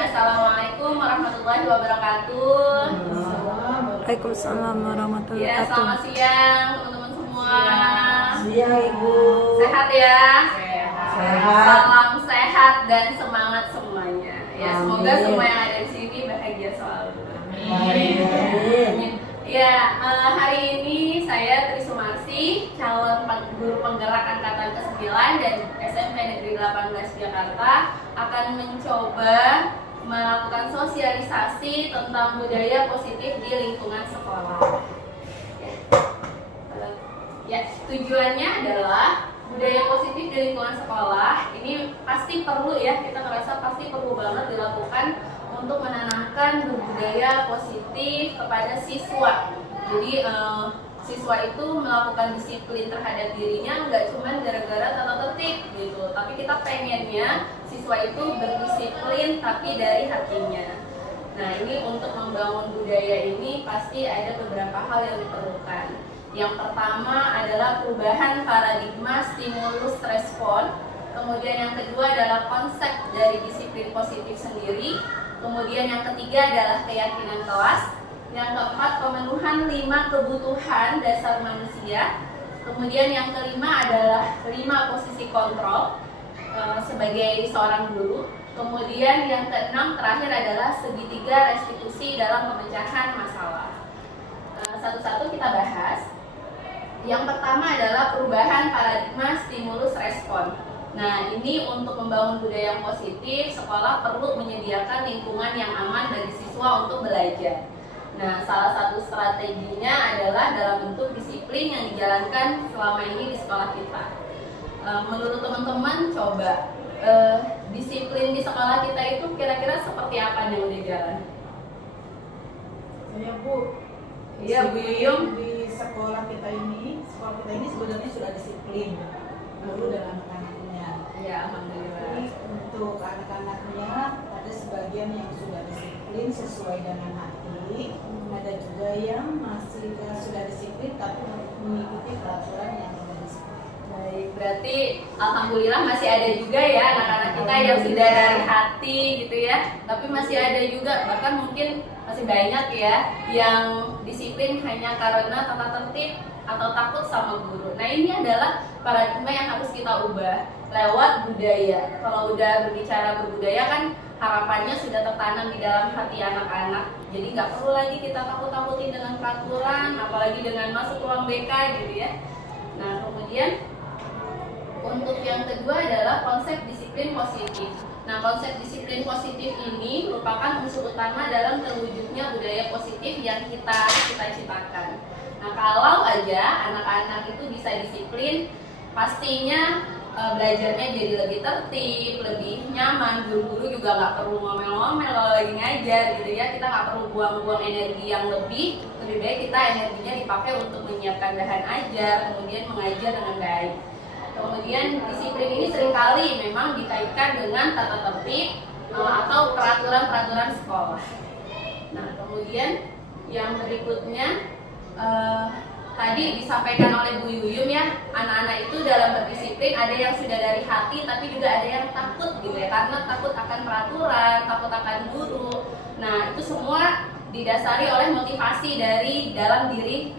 Assalamualaikum warahmatullahi wabarakatuh. Waalaikumsalam warahmatullahi Ya, wabarakatuh. selamat siang teman-teman semua. Siang Ibu. Sehat ya? Sehat. Salam sehat dan semangat semuanya. Ya, semoga Amin. semua yang ada di sini bahagia selalu. Amin. Ya, hari ini saya Tri Sumarsi, calon guru penggerak angkatan ke-9 dan SMP Negeri 18 Jakarta, akan mencoba melakukan sosialisasi tentang budaya positif di lingkungan sekolah. Ya, tujuannya adalah budaya positif di lingkungan sekolah ini pasti perlu ya, kita merasa pasti perlu banget dilakukan untuk menanamkan budaya positif kepada siswa. Jadi siswa itu melakukan disiplin terhadap dirinya nggak cuma gara-gara tata tertib gitu, tapi kita pengennya siswa itu berdisiplin tapi dari hatinya. Nah, ini untuk membangun budaya ini pasti ada beberapa hal yang diperlukan. Yang pertama adalah perubahan paradigma stimulus respon. Kemudian yang kedua adalah konsep dari disiplin positif sendiri. Kemudian yang ketiga adalah keyakinan kelas. Yang keempat, pemenuhan 5 kebutuhan dasar manusia. Kemudian yang kelima adalah 5 posisi kontrol sebagai seorang guru. Kemudian yang keenam terakhir adalah segitiga restitusi dalam pemecahan masalah. Satu-satu kita bahas. Yang pertama adalah perubahan paradigma stimulus respon. Nah, ini untuk membangun budaya yang positif, sekolah perlu menyediakan lingkungan yang aman bagi siswa untuk belajar. Nah, salah satu strateginya adalah dalam bentuk disiplin yang dijalankan selama ini di sekolah kita. Menurut teman-teman, coba disiplin di sekolah kita itu kira-kira seperti apa yang udah jalan? Saya Bu. Iya, Bu Yuyum. Di sekolah kita ini sebenarnya sudah disiplin guru dan anak-anaknya. Ya, alhamdulillah. Tapi untuk anak-anaknya ada sebagian yang sudah disiplin sesuai dengan hati, ada juga yang masih sudah disiplin tapi mengikuti peraturan yang sudah disiplin. Baik, berarti alhamdulillah masih ada juga ya anak-anak kita yang sudah dari hati gitu ya. Tapi masih ada juga, bahkan mungkin masih banyak ya yang disiplin hanya karena tata tertib atau takut sama guru. Nah, ini adalah paradigma yang harus kita ubah lewat budaya. Kalau udah berbicara berbudaya kan harapannya sudah tertanam di dalam hati anak-anak. Jadi nggak perlu lagi kita takut-takutin dengan peraturan, apalagi dengan masuk ruang BK gitu ya. Nah, kemudian untuk yang kedua adalah konsep disiplin positif. Nah, konsep disiplin positif ini merupakan unsur utama dalam terwujudnya budaya positif yang kita cita-citakan. Nah, kalau aja anak-anak itu bisa disiplin, pastinya belajarnya jadi lebih tertib, lebih nyaman. Guru-guru juga nggak perlu ngomel-ngomel kalau lagi ngajar gitu ya. Kita nggak perlu buang-buang energi yang lebih baik kita energinya dipakai untuk menyiapkan bahan ajar, kemudian mengajar dengan baik. Kemudian disiplin ini seringkali memang dikaitkan dengan tata tertib atau peraturan-peraturan sekolah. Nah, kemudian yang berikutnya tadi disampaikan oleh Bu Yuyum ya, anak-anak itu dalam berdisiplin ada yang sudah dari hati tapi juga ada yang takut gitu ya, karena takut akan peraturan, takut akan guru. Nah, itu semua didasari oleh motivasi dari dalam diri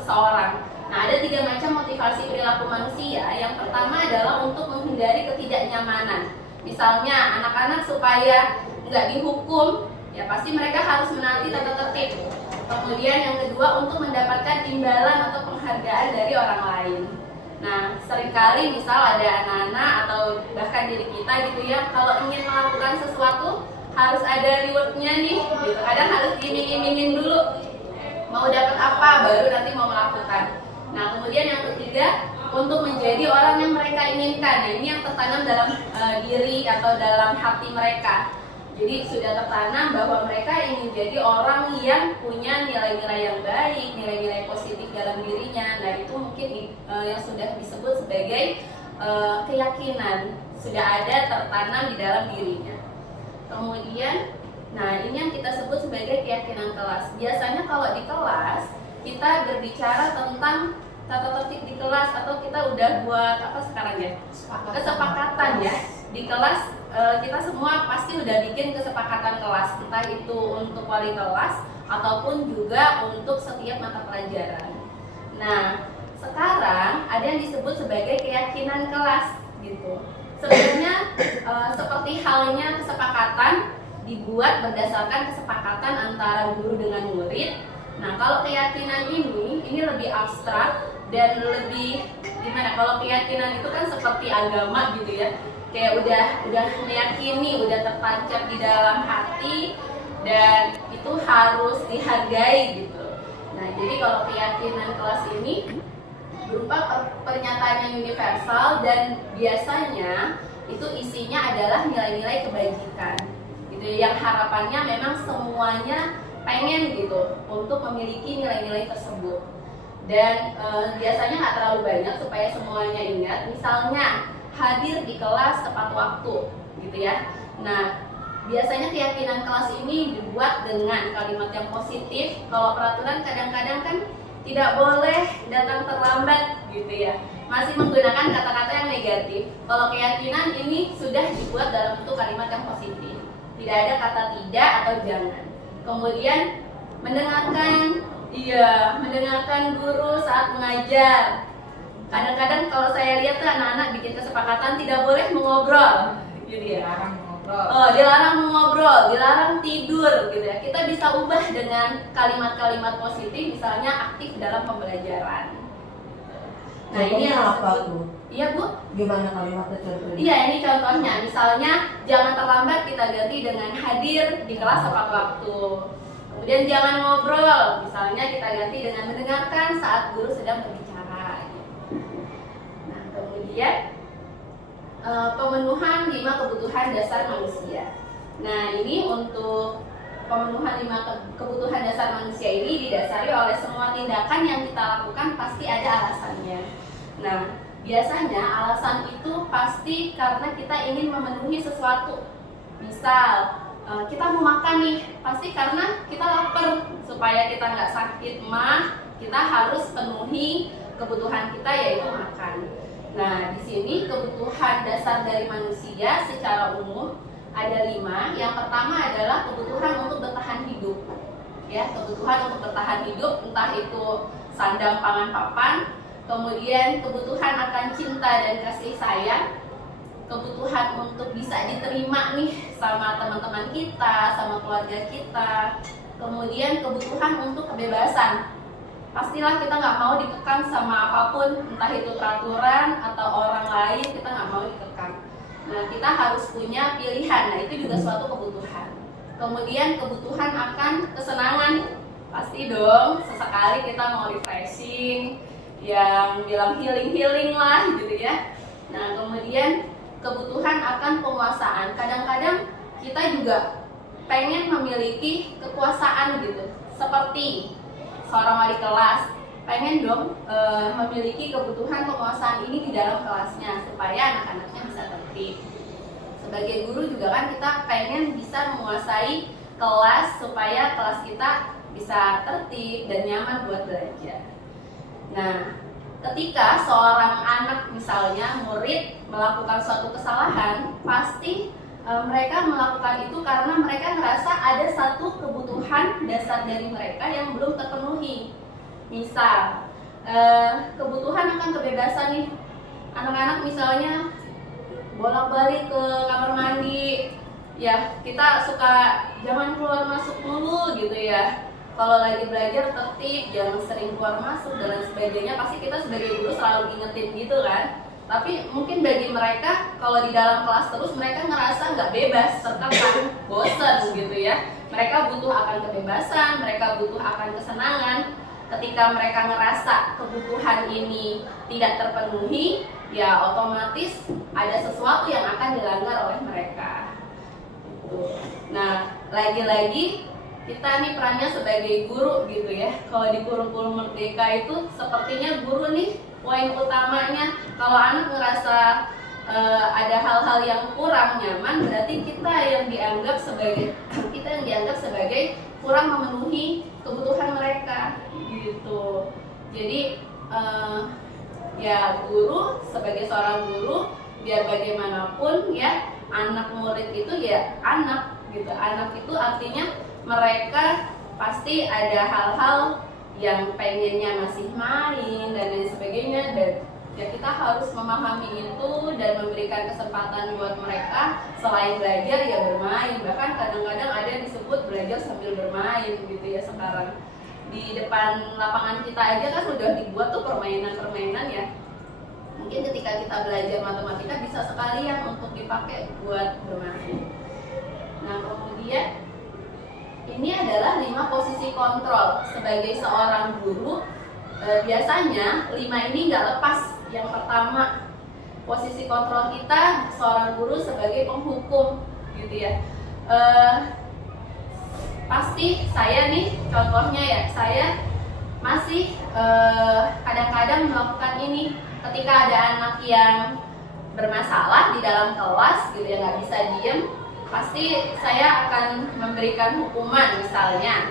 seseorang. Nah, ada 3 macam motivasi perilaku manusia. Yang pertama adalah untuk menghindari ketidaknyamanan. Misalnya anak-anak supaya nggak dihukum, ya pasti mereka harus menaati tata tertib. Kemudian yang kedua untuk mendapatkan imbalan atau penghargaan dari orang lain. Nah, seringkali misal ada anak-anak atau bahkan diri kita gitu ya, kalau ingin melakukan sesuatu harus ada rewardnya nih, gitu. Kadang harus iming-imingin dulu, mau dapat apa baru nanti mau melakukan. Nah, kemudian yang ketiga untuk menjadi orang yang mereka inginkan. Nah, ini yang tertanam dalam diri atau dalam hati mereka. Jadi sudah tertanam bahwa mereka ingin jadi orang yang punya nilai-nilai yang baik, nilai-nilai positif dalam dirinya. Nah, itu mungkin yang sudah disebut sebagai keyakinan, sudah ada tertanam di dalam dirinya. Kemudian, nah ini yang kita sebut sebagai keyakinan kelas. Biasanya kalau di kelas kita berbicara tentang tata tertib di kelas, atau kita udah buat apa sekarang ya, kesepakatan ya di kelas kita semua pasti udah bikin kesepakatan kelas, entah itu untuk wali kelas ataupun juga untuk setiap mata pelajaran. Nah, sekarang ada yang disebut sebagai keyakinan kelas gitu. Sebenarnya seperti halnya kesepakatan dibuat berdasarkan kesepakatan antara guru dengan murid. Nah, kalau keyakinan ini lebih abstrak dan lebih gimana? Kalau keyakinan itu kan seperti agama gitu ya. Kayak udah meyakini, udah tertancap di dalam hati dan itu harus dihargai gitu. Nah, jadi kalau keyakinan kelas ini berupa pernyataan yang universal dan biasanya itu isinya adalah nilai-nilai kebajikan gitu, yang harapannya memang semuanya pengen gitu untuk memiliki nilai-nilai tersebut. Dan biasanya nggak terlalu banyak supaya semuanya ingat. Misalnya hadir di kelas tepat waktu gitu ya. Nah, biasanya keyakinan kelas ini dibuat dengan kalimat yang positif. Kalau peraturan kadang-kadang kan tidak boleh datang terlambat gitu ya, masih menggunakan kata-kata yang negatif. Kalau keyakinan ini sudah dibuat dalam bentuk kalimat yang positif, tidak ada kata tidak atau jangan. Kemudian mendengarkan guru saat mengajar. Kadang-kadang kalau saya lihat anak-anak bikin kesepakatan tidak boleh mengobrol gitu ya. Dilarang mengobrol, dilarang tidur gitu ya. Kita bisa ubah dengan kalimat-kalimat positif, misalnya aktif dalam pembelajaran. Nah, ini yang apa tuh? Iya, Bu. Gimana kalimatnya contohnya? Iya, ini contohnya. Misalnya jangan terlambat, kita ganti dengan hadir di kelas tepat waktu. Kemudian jangan ngobrol, misalnya kita ganti dengan mendengarkan saat guru sedang berbicara. Nah, kemudian pemenuhan 5 kebutuhan dasar manusia. Nah, ini untuk pemenuhan 5 kebutuhan dasar manusia ini didasari oleh semua tindakan yang kita lakukan pasti ada alasannya. Nah, biasanya alasan itu pasti karena kita ingin memenuhi sesuatu. Misal, kita mau makan nih, pasti karena kita lapar. Supaya kita nggak sakit mah, kita harus penuhi kebutuhan kita yaitu makan. Nah, di sini kebutuhan dasar dari manusia secara umum ada 5. Yang pertama adalah kebutuhan untuk bertahan hidup. Ya, kebutuhan untuk bertahan hidup, entah itu sandang, pangan, papan. Kemudian kebutuhan akan cinta dan kasih sayang. Kebutuhan untuk bisa diterima nih sama teman-teman kita, sama keluarga kita. Kemudian kebutuhan untuk kebebasan. Pastilah kita nggak mau dikekang sama apapun, entah itu peraturan atau orang lain, kita nggak mau dikekang. Nah, kita harus punya pilihan. Nah, itu juga suatu kebutuhan. Kemudian kebutuhan akan kesenangan. Pasti dong, sesekali kita mau refreshing, yang bilang healing lah gitu ya. Nah, kemudian kebutuhan akan penguasaan. Kadang-kadang kita juga pengen memiliki kekuasaan gitu, seperti seorang wali kelas pengen dong memiliki kebutuhan penguasaan ini di dalam kelasnya supaya anak-anaknya bisa tertib. Sebagai guru juga kan kita pengen bisa menguasai kelas supaya kelas kita bisa tertib dan nyaman buat belajar. Nah, ketika seorang anak misalnya murid melakukan suatu kesalahan, pasti mereka melakukan itu karena mereka merasa ada satu kebutuhan dasar dari mereka yang belum terpenuhi. Misal, kebutuhan akan kebebasan nih. Anak-anak misalnya bolak-balik ke kamar mandi, ya kita suka jangan keluar masuk mulu gitu ya. Kalau lagi belajar tertib, jangan sering keluar masuk dan lain sebagainya. Pasti kita sebagai guru selalu ingetin gitu kan. Tapi mungkin bagi mereka kalau di dalam kelas terus mereka ngerasa nggak bebas, tertekan, bosan gitu ya. Mereka butuh akan kebebasan, mereka butuh akan kesenangan. Ketika mereka ngerasa kebutuhan ini tidak terpenuhi, ya otomatis ada sesuatu yang akan dilanggar oleh mereka. Nah, lagi-lagi kita nih perannya sebagai guru gitu ya. Kalau di kurikulum Merdeka itu sepertinya guru nih poin utamanya. Kalau anak ngerasa ada hal-hal yang kurang nyaman, berarti kita yang dianggap sebagai kurang memenuhi kebutuhan mereka gitu. Jadi ya guru sebagai seorang guru biar bagaimanapun ya anak murid itu ya anak gitu. Anak itu artinya mereka pasti ada hal-hal yang pengennya masih main dan lain sebagainya, dan ya kita harus memahami itu dan memberikan kesempatan buat mereka selain belajar ya bermain. Bahkan kadang-kadang ada yang disebut belajar sambil bermain gitu ya. Sekarang di depan lapangan kita aja kan sudah dibuat tuh permainan-permainan ya. Mungkin ketika kita belajar matematika bisa sekalian untuk dipakai buat bermain. Nah kemudian ini adalah 5 posisi kontrol sebagai seorang guru. Biasanya 5 ini nggak lepas. Yang pertama, posisi kontrol kita seorang guru sebagai penghukum gitu ya. Pasti saya nih contohnya ya, saya masih kadang-kadang melakukan ini ketika ada anak yang bermasalah di dalam kelas gitu ya, nggak bisa diem, pasti saya akan memberikan hukuman. Misalnya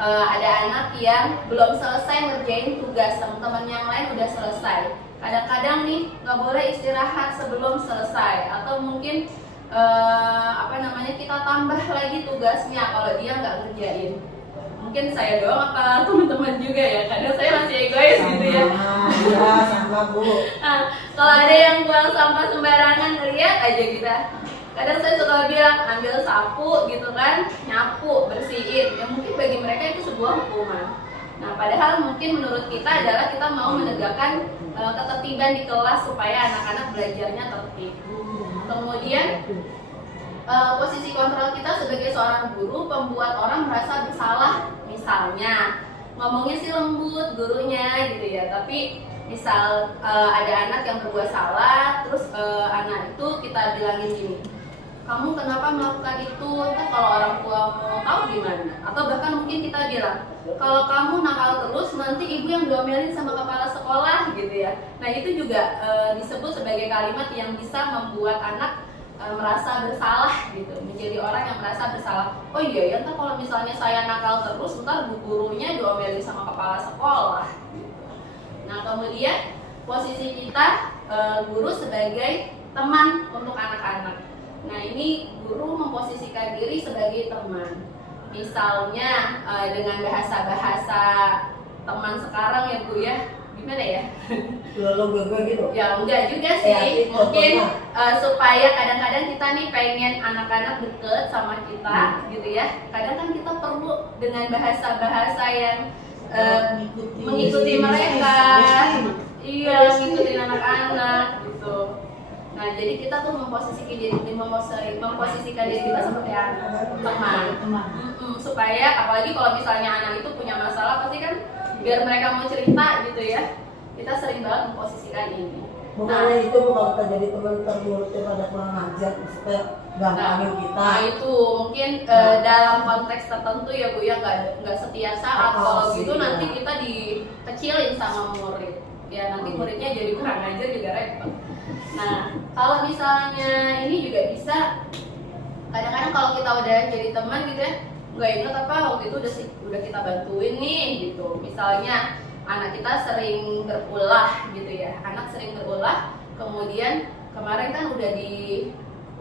ada anak yang belum selesai ngerjain tugas, teman-teman yang lain udah selesai. Kadang-kadang nih nggak boleh istirahat sebelum selesai, atau mungkin kita tambah lagi tugasnya kalau dia nggak ngerjain. Mungkin saya doang apa teman-teman juga ya, kadang saya masih egois gitu ya. Ya sama Bu. Nah, kalau ada yang buang sampah sembarangan ngeliat aja kita, kadang saya suka bilang ambil sapu gitu kan, nyapu, bersihin. Ya mungkin bagi mereka itu sebuah hukuman. Nah padahal mungkin menurut kita adalah kita mau menegakkan ketertiban di kelas supaya anak-anak belajarnya tertib. Kemudian posisi kontrol kita sebagai seorang guru pembuat orang merasa bersalah. Misalnya ngomongnya sih lembut gurunya gitu ya, tapi misal ada anak yang berbuat salah, terus anak itu kita bilangin gini, kamu kenapa melakukan itu? Kan kalau orang tua mau tahu gimana? Atau bahkan mungkin kita bilang, kalau kamu nakal terus nanti ibu yang diomelin sama kepala sekolah gitu ya. Nah itu juga disebut sebagai kalimat yang bisa membuat anak merasa bersalah gitu, menjadi orang yang merasa bersalah. Oh iya ya, ntar kalau misalnya saya nakal terus, ntar bu gurunya diomelin sama kepala sekolah gitu. Nah kemudian posisi kita guru sebagai teman untuk anak-anak. Nah ini guru memposisikan diri sebagai teman. Misalnya dengan bahasa-bahasa teman sekarang ya Bu ya, gimana ya? Lo gitu? Ya enggak juga sih, mungkin supaya kadang-kadang kita nih pengen anak-anak deket sama kita gitu ya. Kadang kan kita perlu dengan bahasa-bahasa yang mengikuti mereka. Iya, ngikutin anak-anak gitu. Nah, jadi kita tuh memposisikan diri kita sebagai anak, teman. Supaya apalagi kalau misalnya anak itu punya masalah, pasti kan biar mereka mau cerita gitu ya. Kita sering banget memposisikan ini. Bukannya itu kalau kita jadi teman terburuknya pada kurang ajar, supaya gampangin kita. Nah itu mungkin dalam konteks tertentu ya Bu ya, nggak setiap saat. Kalau gitu nanti kita dikecilin sama murid. Ya nanti muridnya jadi kurang ajar juga repot. Nah kalau misalnya ini juga bisa, kadang-kadang kalau kita udah jadi teman gitu ya, nggak ingat apa waktu itu udah kita bantuin nih gitu. Misalnya anak kita sering berulah gitu ya, anak sering berulah, kemudian kemarin kan udah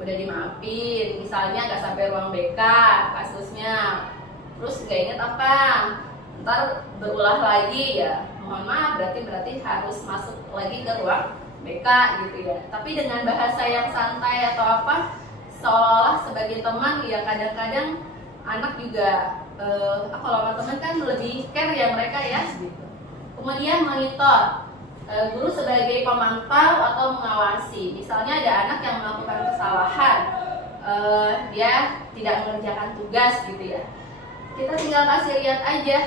dimaafin, misalnya nggak sampai ruang BK kasusnya, terus nggak inget apa, ntar berulah lagi ya, mohon maaf berarti harus masuk lagi ke ruang BK gitu ya. Tapi dengan bahasa yang santai atau apa, seolah-olah sebagai teman ya, kadang-kadang anak juga kalau sama teman kan lebih care ya mereka ya gitu. Kemudian monitor, guru sebagai pemantau atau mengawasi. Misalnya ada anak yang melakukan kesalahan, dia tidak mengerjakan tugas gitu ya. Kita tinggal kasih lihat aja,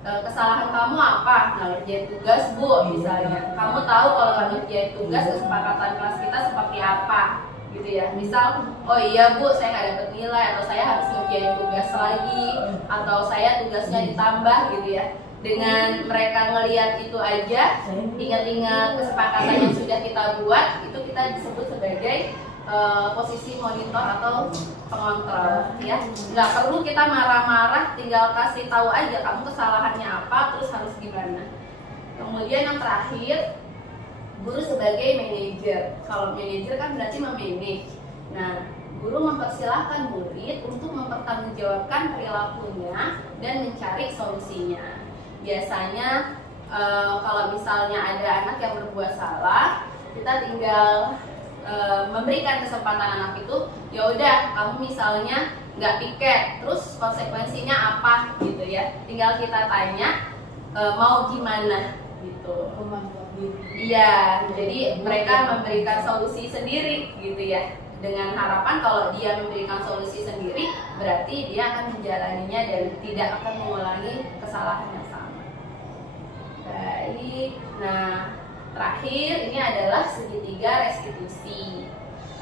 kesalahan kamu apa? Nggak ngerjain tugas Bu misalnya. Kamu tahu kalau nggak ngerjain tugas, kesepakatan kelas kita seperti apa gitu ya. Misal, oh iya Bu, saya nggak dapat nilai, atau saya harus ngerjain tugas lagi, atau saya tugasnya ditambah gitu ya. Dengan mereka ngelihat itu aja, ingat-ingat kesepakatan yang sudah kita buat, itu kita disebut sebagai posisi monitor atau pengontrol ya. Nggak perlu kita marah-marah, tinggal kasih tahu aja kamu kesalahannya apa, terus harus gimana. Kemudian yang terakhir, guru sebagai manajer. Kalau manajer kan berarti memanage. Nah, guru mempersilahkan murid untuk mempertanggungjawabkan perilakunya dan mencari solusinya. Biasanya kalau misalnya ada anak yang berbuat salah, kita tinggal memberikan kesempatan anak itu, ya udah kamu misalnya nggak piket, terus konsekuensinya apa gitu ya. Tinggal kita tanya mau gimana gitu. Iya, jadi mereka memberikan solusi sendiri gitu ya. Dengan harapan kalau dia memberikan solusi sendiri, berarti dia akan menjalaninya dan tidak akan mengulangi kesalahan yang sama. Baik, nah terakhir ini adalah segitiga restitusi.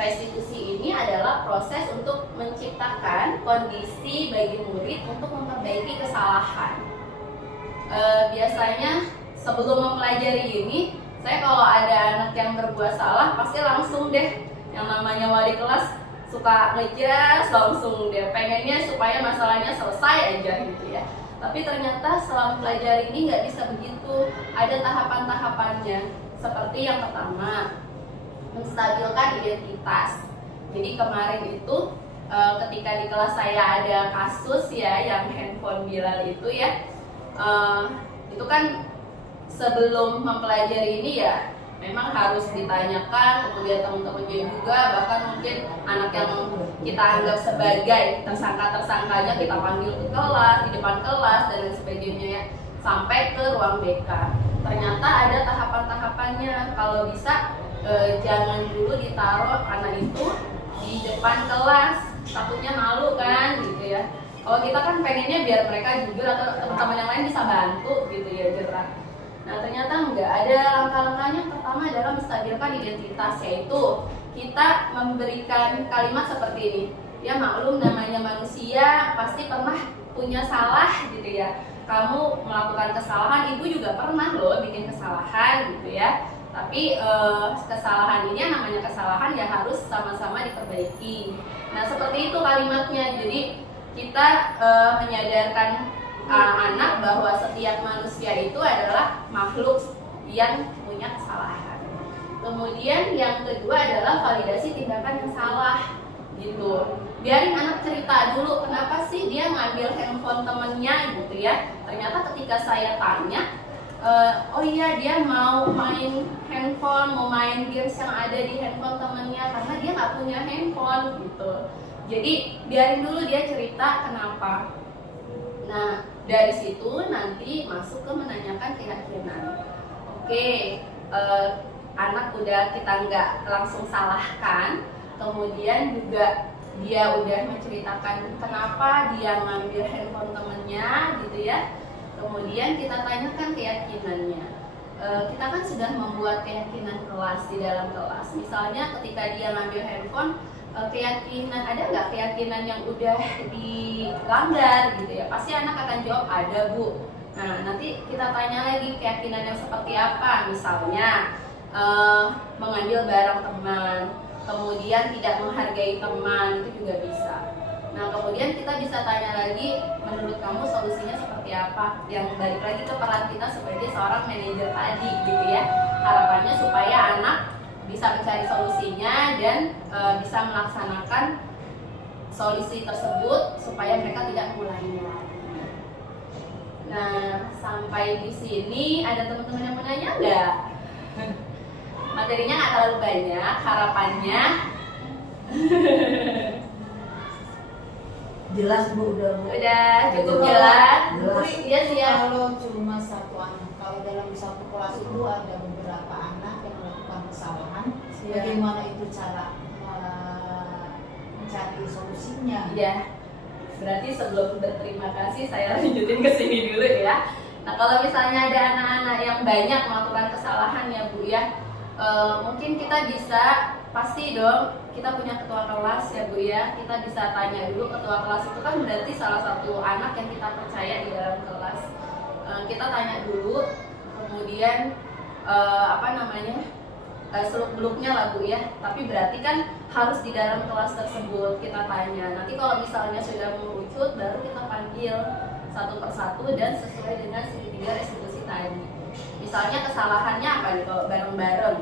Restitusi ini adalah proses untuk menciptakan kondisi bagi murid untuk memperbaiki kesalahan. Biasanya sebelum mempelajari ini, saya kalau ada anak yang berbuat salah pasti langsung deh, yang namanya wali kelas suka ngejas langsung deh, pengennya supaya masalahnya selesai aja gitu ya. Tapi ternyata setelah mempelajari ini nggak bisa begitu, ada tahapan-tahapannya. Seperti yang pertama, menstabilkan identitas. Jadi kemarin itu ketika di kelas saya ada kasus ya yang handphone Bilal itu ya, itu kan sebelum mempelajari ini ya memang harus ditanyakan, kemudian teman-temannya juga, bahkan mungkin anak yang kita anggap sebagai tersangka-tersangkanya kita panggil ke kelas, di depan kelas dan lain sebagainya ya, sampai ke ruang BK. Ternyata ada tahapan-tahapannya. Kalau bisa jangan dulu ditaruh anak itu di depan kelas, takutnya malu kan gitu ya. Kalau kita kan pengennya biar mereka jujur atau teman-teman yang lain bisa bantu gitu ya, gerak. Nah ternyata enggak, ada langkah-langkahnya. Pertama adalah menstabilkan identitas, yaitu kita memberikan kalimat seperti ini. Ya maklum, namanya manusia pasti pernah punya salah gitu ya. Kamu melakukan kesalahan, ibu juga pernah loh bikin kesalahan gitu ya. Tapi kesalahan ini namanya kesalahan ya harus sama-sama diperbaiki. Nah seperti itu kalimatnya. Jadi kita menyadarkan anak bahwa setiap manusia itu adalah makhluk yang punya kesalahan. Kemudian yang kedua adalah validasi tindakan yang salah gitu. Biarin anak cerita dulu kenapa sih dia ngambil handphone temennya gitu ya. Ternyata ketika saya tanya, oh iya dia mau main handphone, mau main games yang ada di handphone temennya karena dia nggak punya handphone gitu. Jadi biarin dulu dia cerita kenapa. Nah dari situ nanti masuk ke menanyakan keyakinan. Oke, anak udah kita nggak langsung salahkan, kemudian juga dia udah menceritakan kenapa dia ngambil handphone temennya gitu ya. Kemudian kita tanyakan keyakinannya. Kita kan sudah membuat keyakinan kelas di dalam kelas. Misalnya ketika dia ngambil handphone, keyakinan, ada nggak keyakinan yang udah dilanggar gitu ya? Pasti anak akan jawab ada bu. Nah nanti kita tanya lagi keyakinan yang seperti apa. Misalnya mengambil barang teman, kemudian tidak menghargai teman, itu juga bisa. Nah kemudian kita bisa tanya lagi, menurut kamu solusinya seperti apa? Yang balik lagi ke peran kita sebagai seorang manajer tadi gitu ya. Harapannya supaya anak bisa mencari solusinya dan bisa melaksanakan solusi tersebut supaya mereka tidak mengulanginya. Nah sampai di sini ada teman-teman yang menanya nggak? Materinya nggak terlalu banyak, harapannya jelas bu, udah cukup jelas. Iya siap. Kalau cuma satu anak, kalau dalam satu kelas itu ada beberapa anak yang melakukan kesalahan, bagaimana itu cara mencari solusinya? Iya. Berarti sebelum berterima kasih saya lanjutin ke sini dulu ya. Nah kalau misalnya ada anak-anak yang banyak melakukan kesalahan ya bu ya, mungkin kita bisa, pasti dong kita punya ketua kelas ya bu ya, kita bisa tanya dulu. Ketua kelas itu kan berarti salah satu anak yang kita percaya di dalam kelas. Kita tanya dulu, kemudian seluk beluknya lah bu ya. Tapi berarti kan harus di dalam kelas tersebut kita tanya. Nanti kalau misalnya sudah mengerucut, baru kita panggil satu persatu dan sesuai dengan segitiga restitusi tadi. Misalnya kesalahannya apa nih kalau bareng-bareng?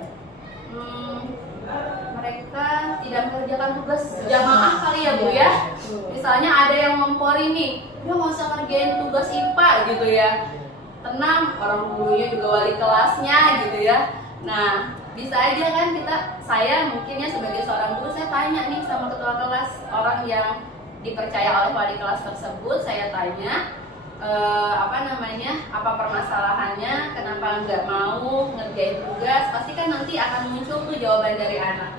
mereka tidak mengerjakan tugas jamaah kali ya Bu ya. Misalnya ada yang ngompori nih, dia nggak usah ngerjain tugas IPA gitu ya. Tenang, orang gurunya juga wali kelasnya gitu ya. Nah, bisa aja kan saya mungkin ya sebagai seorang guru, saya tanya nih sama ketua kelas, orang yang dipercaya oleh wali kelas tersebut, saya tanya apa permasalahannya, kenapa nggak mau ngerjain tugas. Pasti kan nanti akan muncul tuh jawaban dari anak.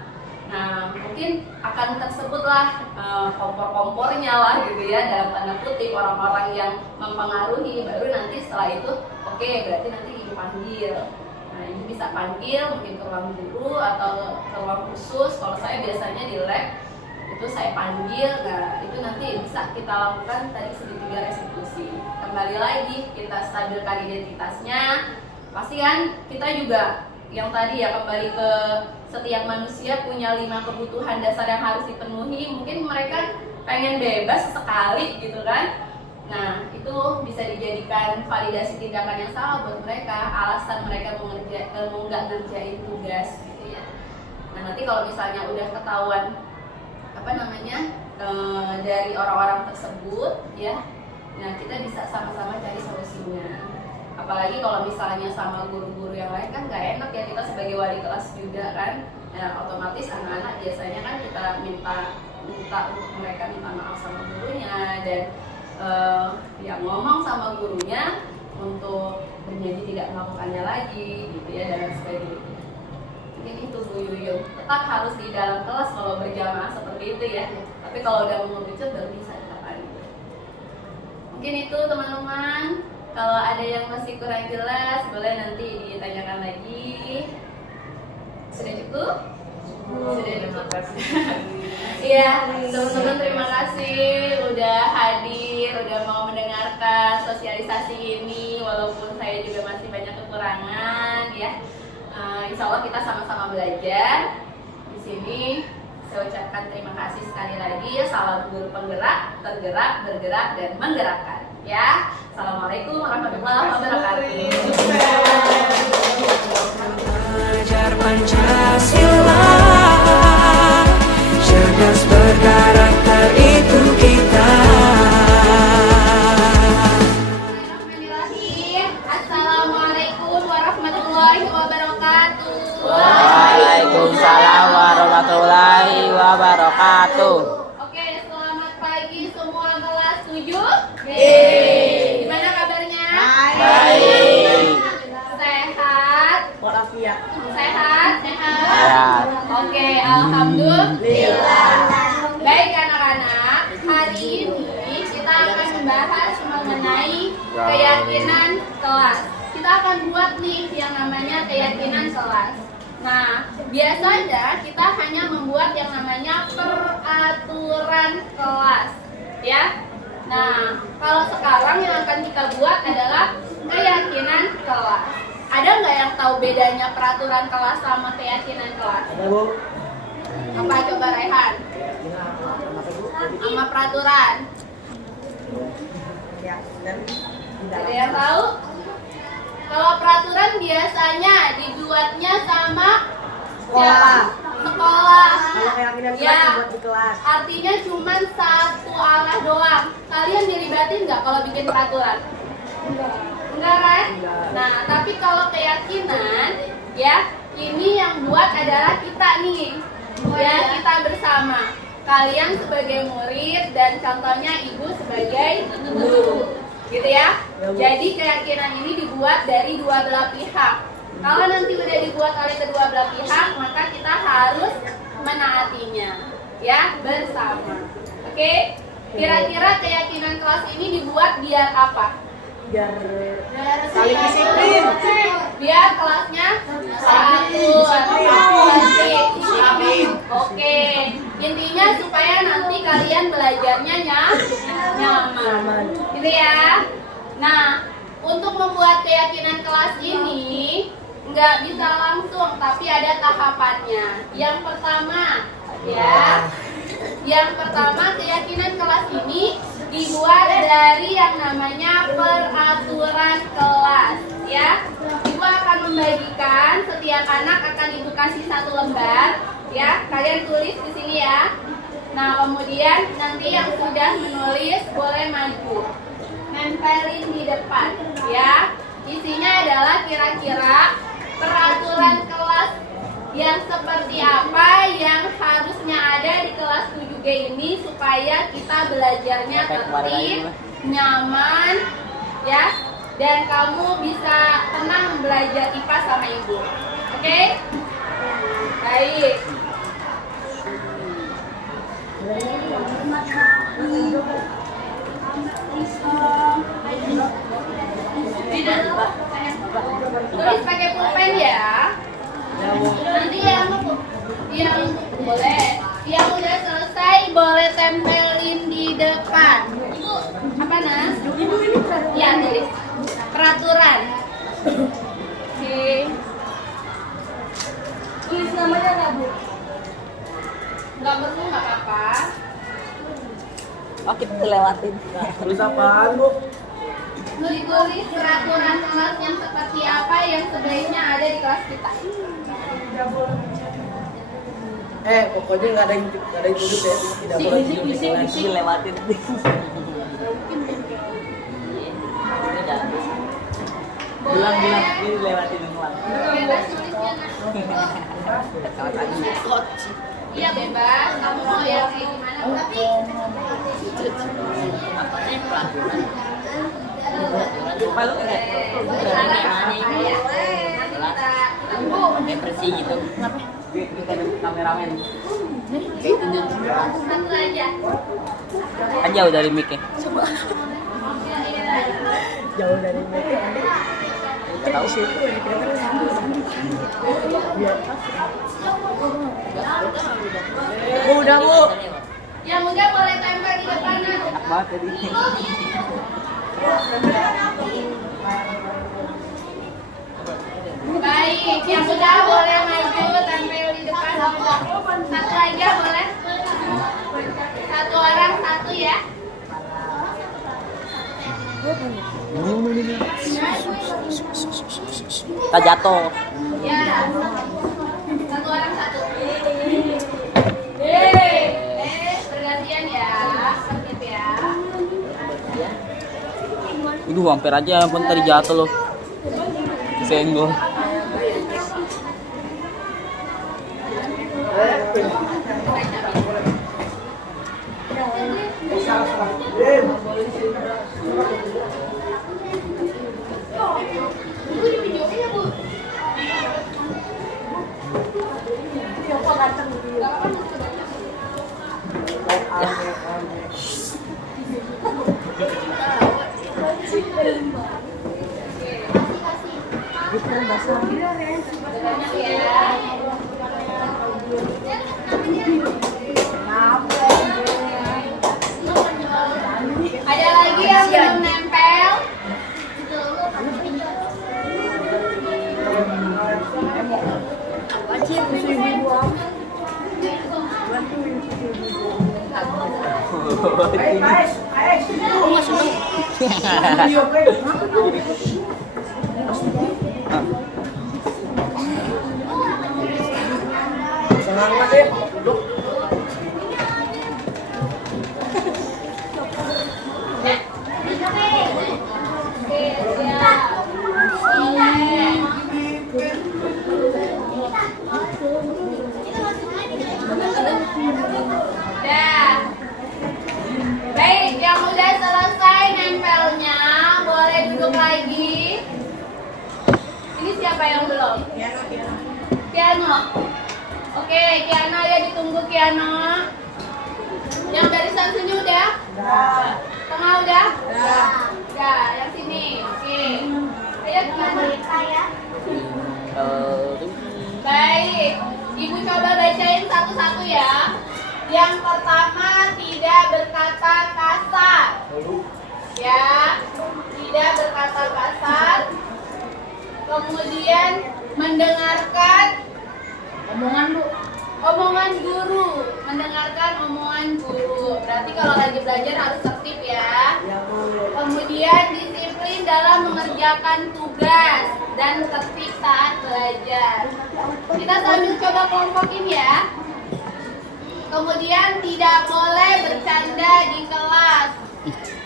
Nah, mungkin akan tersebutlah kompor-kompornya lah gitu ya, dalam tanda kutip, orang-orang yang mempengaruhi. Baru nanti setelah itu oke, berarti nanti dipanggil. Nah, ini bisa panggil mungkin ke ruang guru atau ke ruang khusus. Kalau saya biasanya di lab itu saya panggil. Nah, itu nanti bisa kita lakukan tadi segitiga restitusi. Kembali lagi kita stabilkan identitasnya. Pasti kan kita juga yang tadi ya, kembali ke setiap manusia punya 5 kebutuhan dasar yang harus dipenuhi. Mungkin mereka pengen bebas sekali gitu kan. Nah, itu bisa dijadikan validasi tindakan yang salah buat mereka, alasan mereka mau nggak ngerjain tugas gitu ya. Nah, nanti kalau misalnya udah ketahuan dari orang-orang tersebut ya, nah kita bisa sama-sama cari solusinya. Apalagi kalau misalnya sama guru-guru yang lain kan nggak enak ya, kita sebagai wali kelas juga kan. Nah, otomatis anak-anak biasanya kan kita minta untuk mereka minta maaf sama gurunya dan ya ngomong sama gurunya untuk menjadi tidak melakukannya lagi gitu ya, dan sebagainya. Mungkin itu Bu Yuyun, tetap harus di dalam kelas kalau berjamaah seperti itu ya, tapi kalau udah mengerucut baru bisa dilakukan. Mungkin itu teman-teman, kalau ada yang masih kurang jelas boleh nanti ditanyakan lagi. Sudah cukup? Sudah cukup. Iya, teman-teman terima kasih udah hadir, udah mau mendengarkan sosialisasi ini, walaupun saya juga masih banyak kekurangan ya. Insya Allah kita sama-sama belajar. Di sini saya ucapkan terima kasih sekali lagi ya. Salam guru penggerak, tergerak, bergerak, dan menggerakkan ya. Assalamualaikum warahmatullahi wabarakatuh. Belajar Pancasila, cerdas berkarakter itu kita. Assalamualaikum warahmatullahi wabarakatuh. Waalaikumsalam warahmatullahi wabarakatuh. Oke, selamat pagi semua kelas 7. Gimana kabarnya? Baik. Sehat? Walafiat. Sehat? Sehat. Oke, alhamdulillah. Baik anak-anak, hari ini kita akan membahas mengenai keyakinan kelas. Kita akan buat nih yang namanya keyakinan kelas. Nah, biasanya kita hanya membuat yang namanya peraturan kelas, ya. Nah, kalau sekarang yang akan kita buat adalah keyakinan kelas. Ada nggak yang tahu bedanya peraturan kelas sama keyakinan kelas? Ada Bu. Apa coba Raihan? Sama peraturan. Ya, dan Ada yang tahu? Kalau peraturan biasanya dibuatnya sama Sekolah. Sekolah. kalau keyakinan kelas Ya. dibuat di kelas. Artinya cuma satu arah doang. Kalian dilibatin nggak kalau bikin peraturan? Enggak kan? Nah, tapi kalau keyakinan, ya, ini yang buat adalah kita nih, ya, kita bersama. Kalian sebagai murid dan contohnya ibu sebagai guru, gitu ya. Jadi keyakinan ini dibuat dari dua belah pihak. Kalau nanti udah dibuat oleh kedua belah pihak, maka kita harus menaatinya, ya, bersama. Oke? Kira-kira keyakinan kelas ini dibuat biar apa? Biar saling disiplin. Biar kelasnya satu atau tertib. Oke, intinya supaya nanti kalian belajarnya nyaman, gitu ya. Nah, untuk membuat keyakinan kelas ini nggak bisa langsung, tapi ada tahapannya. Yang pertama, ya, yang pertama keyakinan kelas ini dibuat dari yang namanya peraturan kelas, ya. Ibu akan membagikan, setiap anak akan ibu kasih satu lembar. Ya, kalian tulis di sini ya. Nah, kemudian nanti yang sudah menulis boleh maju. Nempelin di depan ya. Isinya adalah kira-kira peraturan kelas yang seperti apa yang harusnya ada di kelas 7G ini supaya kita belajarnya tertib, nyaman ya, dan kamu bisa tenang belajar IPA sama Ibu. Oke? Baik. Tulis pakai pulpen ya. Nanti yang boleh, yang udah selesai boleh tempelin di depan. Ibu, apa Nas? Ibu ini peraturan. Ya, tulis peraturan. Oke. Tulis namanya nggak Bu? Nggak perlu, nggak apa-apa. Oh, kita lewatin. Tulis apaan, Bu? Tulis peraturan kelas yang seperti apa yang sebaiknya ada di kelas kita. Pokoknya nggak ada yang tulis ya. Tidak boleh tulis lagi. Lewatin. Bilang ini lewatin doang. Bebas tulisnya Nak. Iya bebas, kamu mau yang kayak gimana? Tapi Malu enggak? Depresi gitu. Kenapa? Kita kameramen. Satu aja. Kan jauh dari mic-nya. Jauh dari mereka. Enggak tahu sih. Udah, Bu. Yang muda boleh tempel di depan Nak. Enak banget tadi. Baik, yang muda boleh maju tempel di depan. Satu aja boleh. Satu orang satu ya. Kita jatuh. Ya. Satu orang satu. Bergantian ya. Sedikit ya. Itu hampir aja pun tadi jatuh loh. Senggol. Ibu di videoin ya Bu. Banyak ya. Ada lagi yang belum nempel? Semangat ya. Duduk. Dah. Baik, yang udah selesai nempelnya, boleh duduk lagi. Ini siapa yang belum? Kiano. Oke, Kiano ya, ditunggu Kiano. Yang barisan sini udah? Tengah udah? Udah, yang sini. Oke. Ayo Kiano. Baik, Ibu coba bacain satu-satu ya. Yang pertama, tidak berkata kasar. Ya, tidak berkata kasar. Kemudian mendengarkan omongan guru, mendengarkan omongan guru. Berarti kalau lagi belajar harus tertib ya. Kemudian disiplin dalam mengerjakan tugas dan tertib saat belajar. Kita sambil coba kelompokin ya. Kemudian tidak boleh bercanda di kelas.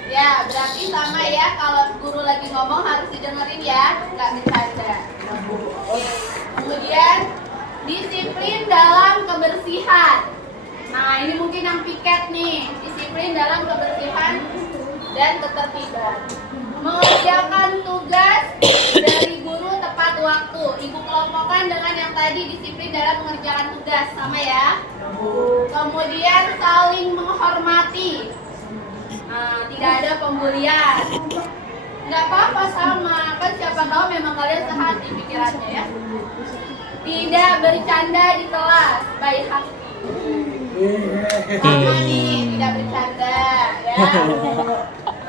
Ya, berarti sama ya, kalau guru lagi ngomong harus didengerin ya, nggak bercanda. Kemudian disiplin dalam kebersihan. Nah, ini mungkin yang piket nih, disiplin dalam kebersihan dan ketertiban. Mengerjakan tugas dari guru tepat waktu. Ibu kelompokkan dengan yang tadi, disiplin dalam mengerjakan tugas, sama ya. Kemudian saling menghormati. Nah, tidak ada pembulian. Nggak apa-apa, sama, kan siapa tahu memang kalian sehati pikirannya ya. Tidak bercanda di kelas, baik hati. Sama nih, tidak bercanda ya.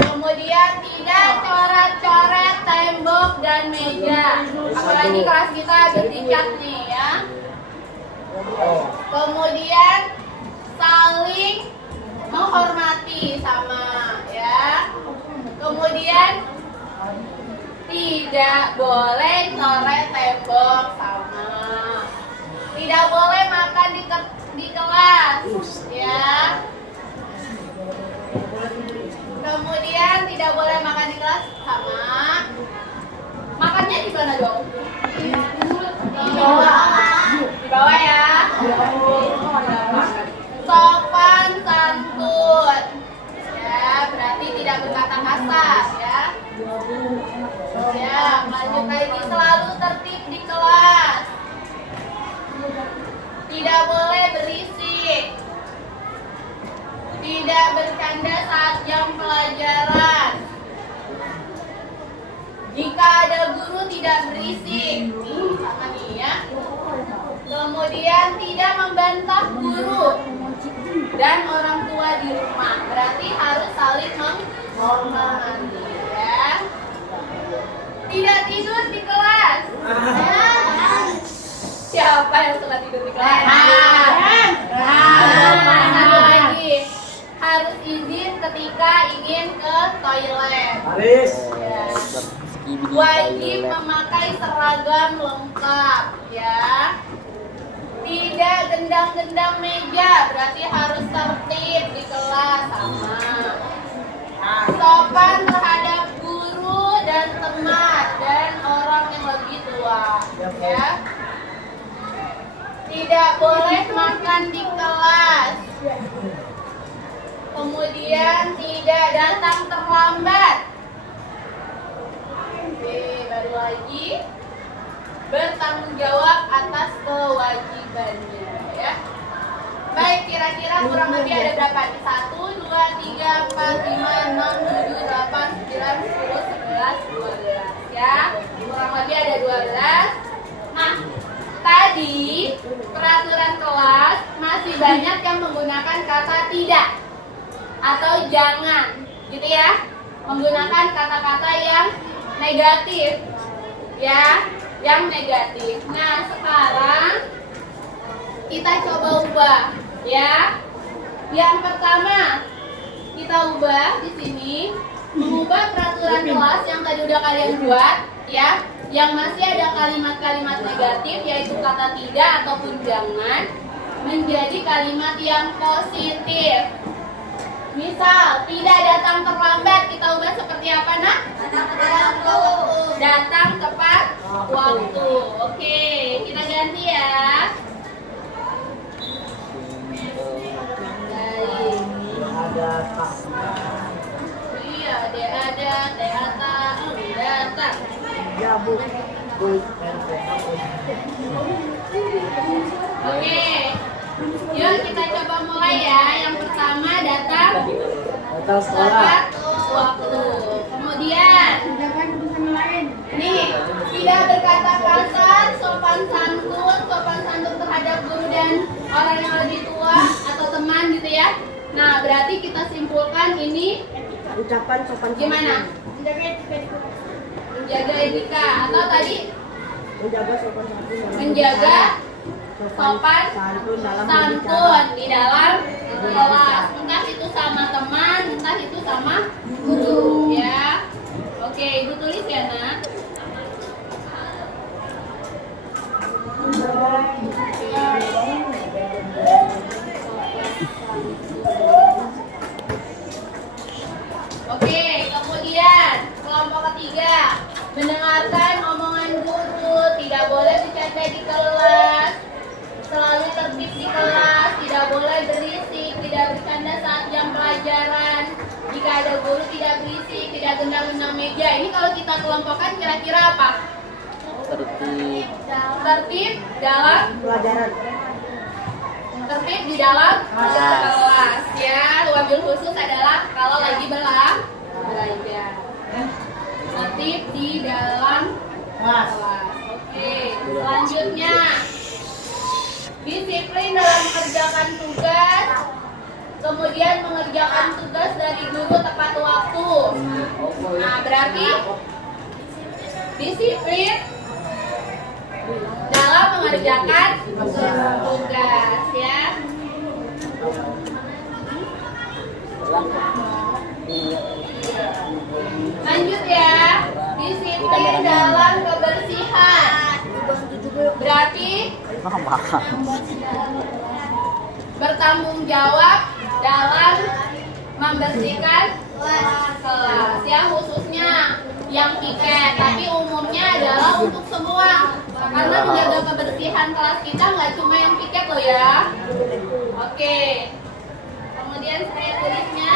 Kemudian tidak coret-coret tembok dan meja. Apalagi kelas kita bertingkat nih ya. Kemudian saling menghormati, sama ya. Kemudian tidak boleh coret tembok, sama. Tidak boleh makan di kelas ya. Kemudian tidak boleh makan di kelas, sama. Makannya di mana dong? Di bawah. Di bawah ya. Sopan santun. Ya, berarti tidak berkata kasar ya. Ya, lanjut lagi, selalu tertib di kelas. Tidak boleh berisik. Tidak bercanda saat jam pelajaran. Jika ada guru tidak berisik. Nih, sama nih ya. Kemudian tidak membantah guru dan orang tua di rumah. Berarti harus saling menghormati ya. Tidak tidur di kelas. Siapa yang suka tidur di kelas? Satu lagi, harus izin ketika ingin ke toilet. Haris. Ya. Wajib memakai seragam lengkap ya. Tidak gendang-gendang meja, berarti harus tertib di kelas, sama. Sopan terhadap guru dan teman dan orang yang lebih tua ya. Tidak boleh makan di kelas. Kemudian tidak datang terlambat. Oke, baru lagi bertanggung jawab atas kewajibannya ya. Baik, kira-kira kurang lebih ada berapa nih? 1, 2, 3, 4, 5, 6, 7, 8, 9, 10, 11, 12 ya. Kurang lebih ada 12. Nah, tadi peraturan kelas masih banyak yang menggunakan kata tidak atau jangan, gitu ya. Menggunakan kata-kata yang negatif, ya, yang negatif. Nah, sekarang kita coba ubah, ya. Yang pertama kita ubah di sini, mengubah peraturan kelas yang tadi udah kalian buat, ya. Yang masih ada kalimat-kalimat negatif, yaitu kata tidak ataupun jangan, menjadi kalimat yang positif. Misal, tidak datang terlambat, kita ubah seperti apa, nak? Datang tepat waktu. Oke, kita ganti ya. Baik. Iya, ada, datang. Ya, Bu. Oke, yuk kita coba mulai ya. Yang pertama datang tepat waktu. Kemudian nih, tidak berkata kasar, sopan santun terhadap guru dan orang yang lebih tua atau teman gitu ya. Nah, berarti kita simpulkan ini Ucapan sopan gimana? Menjaga etika atau tadi menjaga sopan santun, menjaga sopan santun di dalam kelas, entah itu sama teman, entah itu sama guru ya. Oke, ibu tulis ya, nak. Sopan Oke, kemudian kelompok ketiga, mendengarkan omongan guru, tidak boleh bercanda di kelas, selalu tertib di kelas, tidak boleh berisik, tidak bercanda saat jam pelajaran. Jika ada guru tidak berisik, tidak gendang-gendang meja. Ini kalau kita kelompokkan kira-kira apa? Tertib. Tertib dalam Pelajaran. tertib di dalam kelas ya. Wabil khusus adalah kalau lagi belajar. Tertib di dalam kelas. Oke, selanjutnya disiplin dalam mengerjakan tugas, kemudian mengerjakan tugas dari guru tepat waktu. Nah, berarti disiplin dalam mengerjakan tugas ya. Lanjut ya, disiplin dalam kebersihan. Berarti bertanggung jawab dalam membersihkan kelas ya, khususnya yang piket, tapi umumnya adalah untuk semua karena menjaga kebersihan kelas kita nggak cuma yang piket loh ya. Oke, kemudian saya tulisnya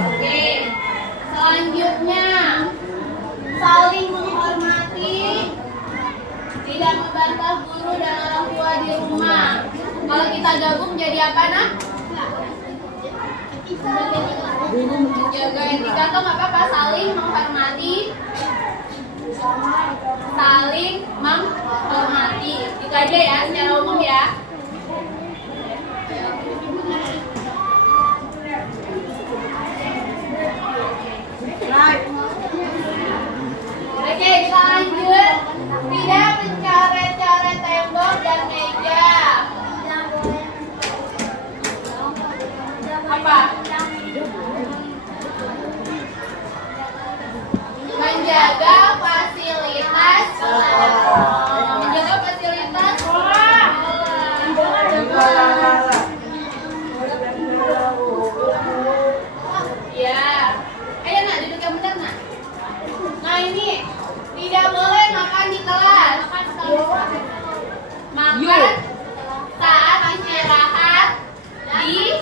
oke, selanjutnya saling menghormati, tidak membantah guru dan orang tua di rumah. Kalau kita gabung jadi apa nak? Jaga etika tuh nggak apa-apa, saling menghormati, saling menghormati. Itu aja ya secara umum ya. Oke, kita lanjut. Tidak mencoret-coret tembok dan meja. Apa? Menjaga fasilitas sekolah. Menjaga fasilitas sekolah. Ya. Ayo nak, duduk yang benar nak. Nah ini tidak boleh makan di kelas. Makan saat istirahat di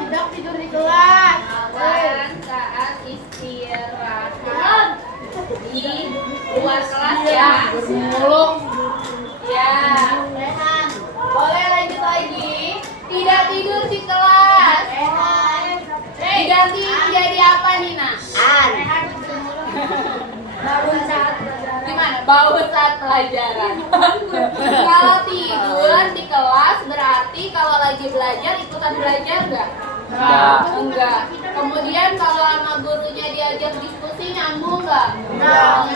tidak tidur di kelas. Makan saat istirahat di luar kelas ya. Ya. Boleh lanjut lagi. Tidak tidur di kelas. Diganti menjadi apa nih nak? Gimana? Bangun saat pelajaran. Kalau tidur di kelas berarti kalau lagi belajar ikutan belajar nggak? Enggak. Kemudian kalau sama gurunya diajak diskusi nyambung nggak? Enggak.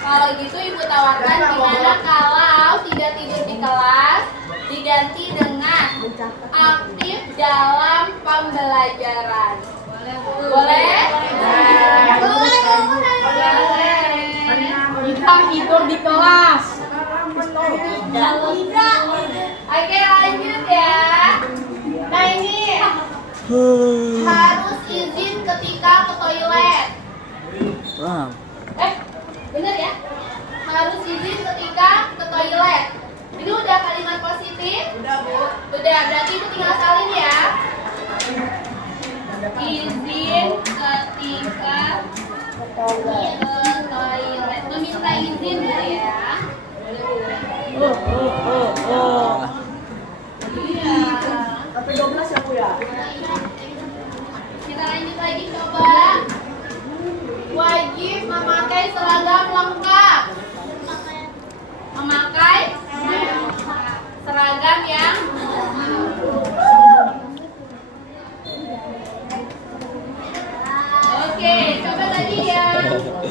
Kalau gitu ibu tawarkan gimana kalau tidak tidur di kelas diganti dengan aktif dalam pembelajaran. Boleh? Kita tidur di kelas. Oke, lanjut ya. Nah ini harus izin ketika ke toilet. Bener ya? Harus izin ketika ke toilet. Ini udah kalimat positif? Udah Bu. Udah, berarti itu tinggal salin ya. Izin ketika ke toilet. Meminta izin gitu ya. Iya. Sampai 12 ya Bu ya? Kita lanjut lagi coba. Wajib memakai seragam lengkap. Memakai seragam yang oke, coba tadi ya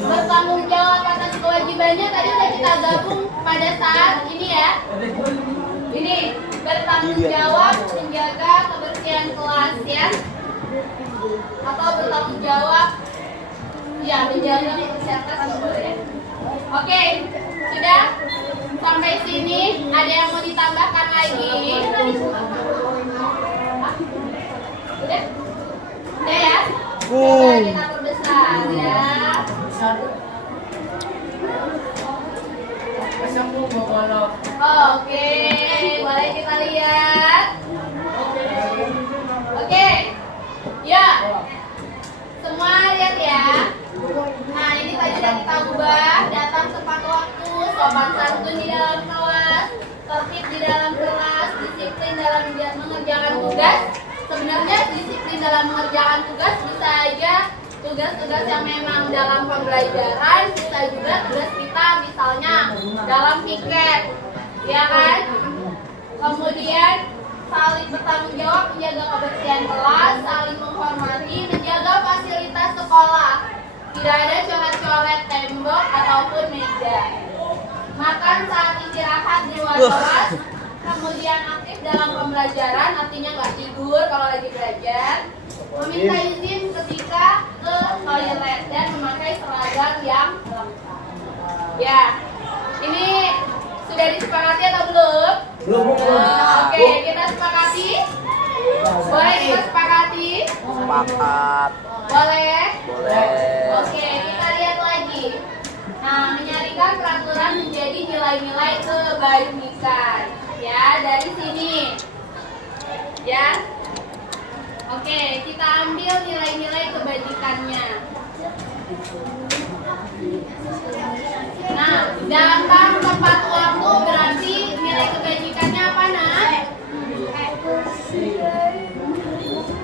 bertanggung jawab atas kewajibannya tadi udah kita gabung pada saat ini ya. Ini bertanggung jawab menjaga ya? Atau bertanggung jawab? Ya, menjaga kebersihan kelas nggak boleh ya. Oke, sudah sampai sini. Ada yang mau ditambahkan lagi? Udah? Udah ya? Coba kita perbesar ya. Oke, boleh kita lihat. Oke, ya. Semua lihat ya. Nah, ini tadi sudah kita ubah. Datang tepat waktu, sopan santun di dalam kelas, tertib di dalam kelas, disiplin dalam mengerjakan tugas. Sebenarnya disiplin dalam mengerjakan tugas bisa aja tugas-tugas yang memang dalam pembelajaran, bisa juga tugas kita misalnya dalam piket, ya kan? Kemudian saling bertanggung jawab, menjaga kebersihan kelas, saling menghormati, menjaga fasilitas sekolah. Tidak ada coret-coret tembok ataupun meja. Makan saat istirahat di luar kelas. Kemudian aktif dalam pembelajaran, artinya nggak tidur kalau lagi belajar. Meminta izin ketika ke toilet dan memakai seragam yang lengkap. Ya, ini sudah disepakati atau belum? Belum. Oke, kita sepakati. Boleh kita sepakati? Sepakat. Boleh? Boleh. Oke, kita lihat lagi. Nah, menyaringkan peraturan menjadi nilai-nilai kebajikan. Ya, dari sini. Ya. Oke, kita ambil nilai-nilai kebajikannya. Nah, datang tepat waktu berarti nilai kebajikannya apa, Nak?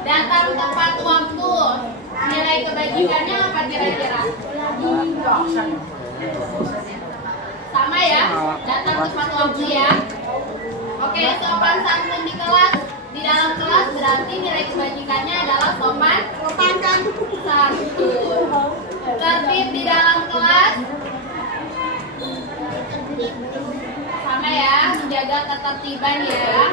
Datang tepat waktu. Nilai kebajikannya apa kira-kira? Sama ya? Datang tepat waktu ya. Oke, sopan santun di kelas. Di dalam kelas berarti nilai kebajikannya adalah sopan santun. Tertib di dalam kelas. Sama ya, menjaga ketertiban ya.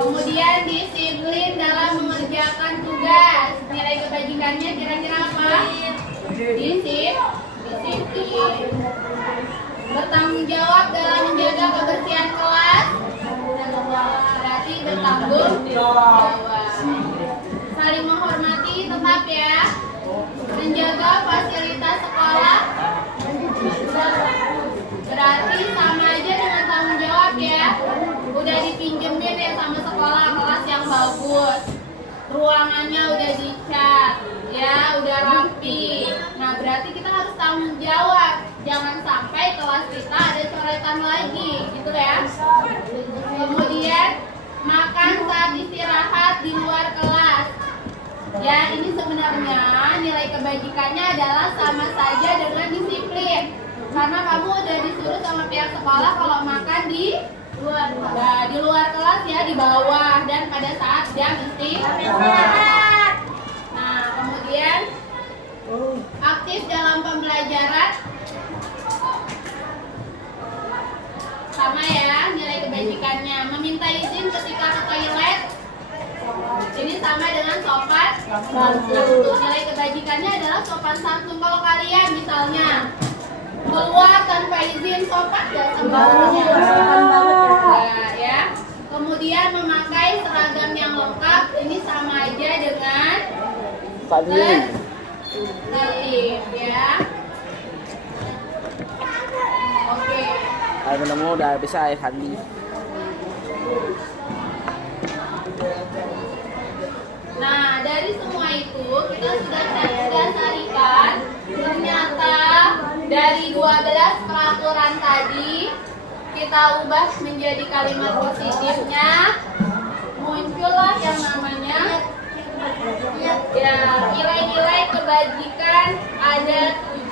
Kemudian disiplin dalam mengerjakan tugas. Nilai kebajikannya kira-kira apa? Disiplin. Bertanggung jawab dalam menjaga kebersihan kelas. Berarti bertanggung jawab. Saling menghormati tetap ya. Menjaga fasilitas sekolah. Berarti sama aja dengan tanggung jawab ya. Udah dipinjemin ya sama sekolah kelas yang bagus. Ruangannya udah dicat, ya udah rapi. Nah berarti kita harus tanggung jawab. Jangan sampai kelas kita ada coretan lagi, gitu ya. Kemudian makan saat istirahat di luar kelas. Ya ini sebenarnya nilai kebajikannya adalah sama saja dengan disiplin. Karena kamu udah disuruh sama pihak sekolah kalau makan di luar kelas ya, di bawah dan pada saat jam istirahat. Nah, kemudian aktif dalam pembelajaran. Sama ya, nilai kebajikannya. Meminta izin ketika ke toilet. Ini sama dengan sopan santun. Nilai kebajikannya adalah sopan santun. Kalau kalian misalnya keluar tanpa izin, sopan nggak sebenarnya? Nah, ya. Kemudian memakai seragam yang lengkap, ini sama aja dengan tertib, ya. Oke. Air minummu udah bisa air handy. Nah, dari semua itu kita sudah sarikan. Ternyata dari 12 peraturan tadi kita ubah menjadi kalimat positifnya. Muncullah yang namanya ya nilai-nilai kebajikan ada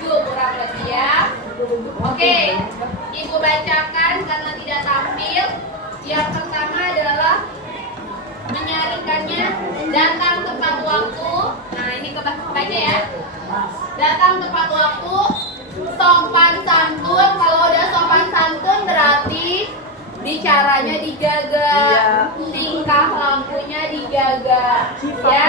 7 kurang lebih ya. Oke, Ibu bacakan karena tidak tampil. Yang pertama adalah menyaringkannya, datang tepat waktu. Nah ini baca ya. Datang tepat waktu, sopan santun. Kalau udah sopan santun berarti di bicaranya dijaga, tingkah lakunya dijaga, ya,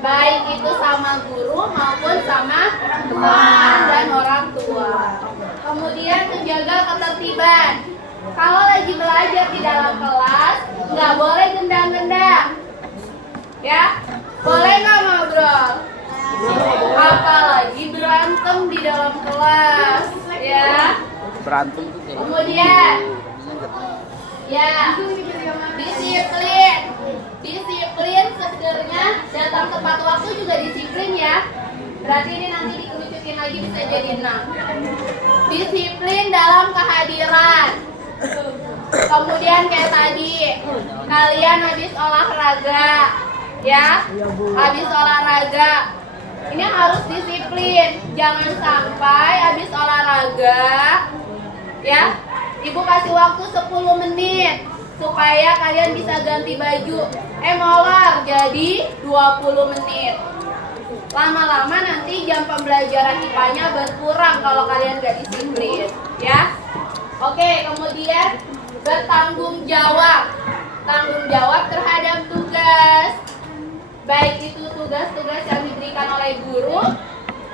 baik itu sama guru maupun sama teman dan orang tua. Kemudian menjaga ketertiban. Kalau lagi belajar di dalam kelas, nggak boleh gendang-gendang, ya, boleh nggak ngobrol? Apalagi berantem di dalam kelas, ya. Berantem tuh kayak Kemudian, ya, disiplin. Disiplin sebenarnya datang tepat waktu juga disiplin ya. Berarti ini nanti dikerucutin lagi bisa jadi 6. Disiplin dalam kehadiran. Kemudian kayak tadi, kalian habis olahraga, ya, habis olahraga. Ini harus disiplin, jangan sampai habis olahraga, ya, ibu kasih waktu 10 menit supaya kalian bisa ganti baju. Molor jadi 20 menit. Lama-lama nanti jam pembelajaran IPA-nya berkurang kalau kalian gak disiplin, ya. Oke, kemudian bertanggung jawab. Tanggung jawab terhadap tugas. Baik itu tugas-tugas yang diberikan oleh guru,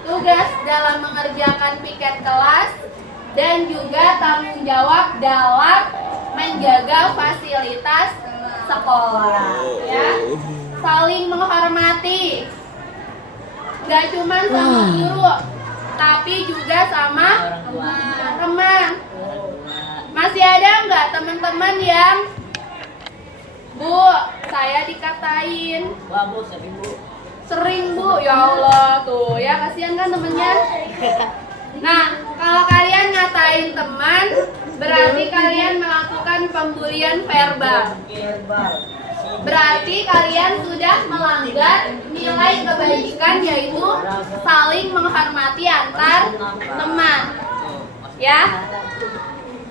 tugas dalam mengerjakan piket kelas, dan juga tanggung jawab dalam menjaga fasilitas sekolah, ya. Saling menghormati, gak cuma sama guru, tapi juga sama teman. Masih ada nggak teman-teman yang, Bu, saya dikatain? Sering Bu, ya Allah tuh, ya kasihan kan temennya. Nah, kalau kalian ngatain teman, berarti kalian melakukan pembulian verbal. Berarti kalian sudah melanggar nilai kebajikan, yaitu saling menghormati antar teman. Ya,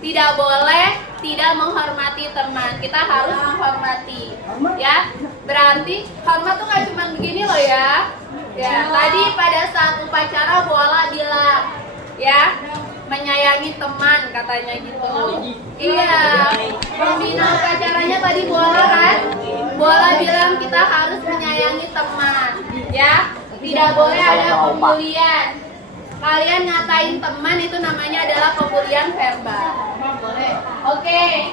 tidak boleh tidak menghormati teman. Kita harus menghormati. Ya, berarti hormat tuh nggak cuma begini loh ya. Ya, tadi pada saat upacara Bola bilang, ya, menyayangi teman katanya gitu. Iya, pembina upacaranya tadi Bola kan. Bola bilang kita harus menyayangi teman, ya. Tidak boleh ada pembulian. Kalian ngatain teman itu namanya adalah pembulian verbal. Oke.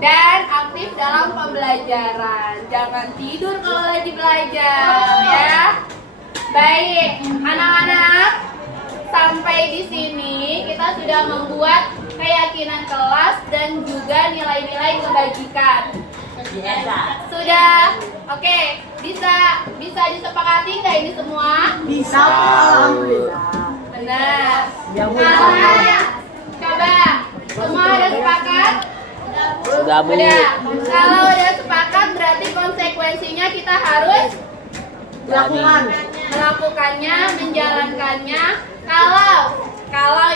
Dan aktif dalam pembelajaran. Jangan tidur kalau lagi belajar, ya. Baik, anak-anak, sampai di sini kita sudah membuat keyakinan kelas dan juga nilai-nilai kebajikan. Sudah, oke, bisa disepakati nggak ini semua? Bisa, alhamdulillah. Benar. Kalau coba semua udah sepakat? Sudah Bu. Udah. Kalau udah sepakat berarti konsekuensinya kita harus melakukannya, menjalankannya. Kalau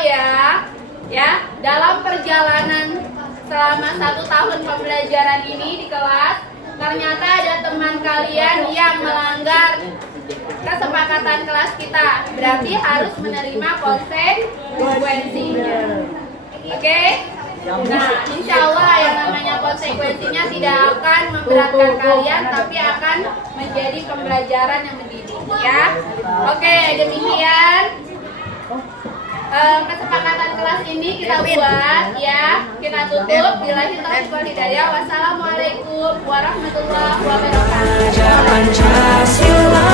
ya dalam perjalanan selama 1 tahun pembelajaran ini di kelas, ternyata ada teman kalian yang melanggar kesepakatan kelas kita, berarti harus menerima konsekuensinya. Oke? Nah, insya Allah yang namanya konsekuensinya tidak akan memberatkan kalian, tapi akan menjadi pembelajaran yang mendidik, ya. Oke, demikian kesepakatan kelas ini kita buat, ya. Kita tutup. Billahi taufiq wal hidayah. Wassalamualaikum warahmatullahi wabarakatuh. Pancasila.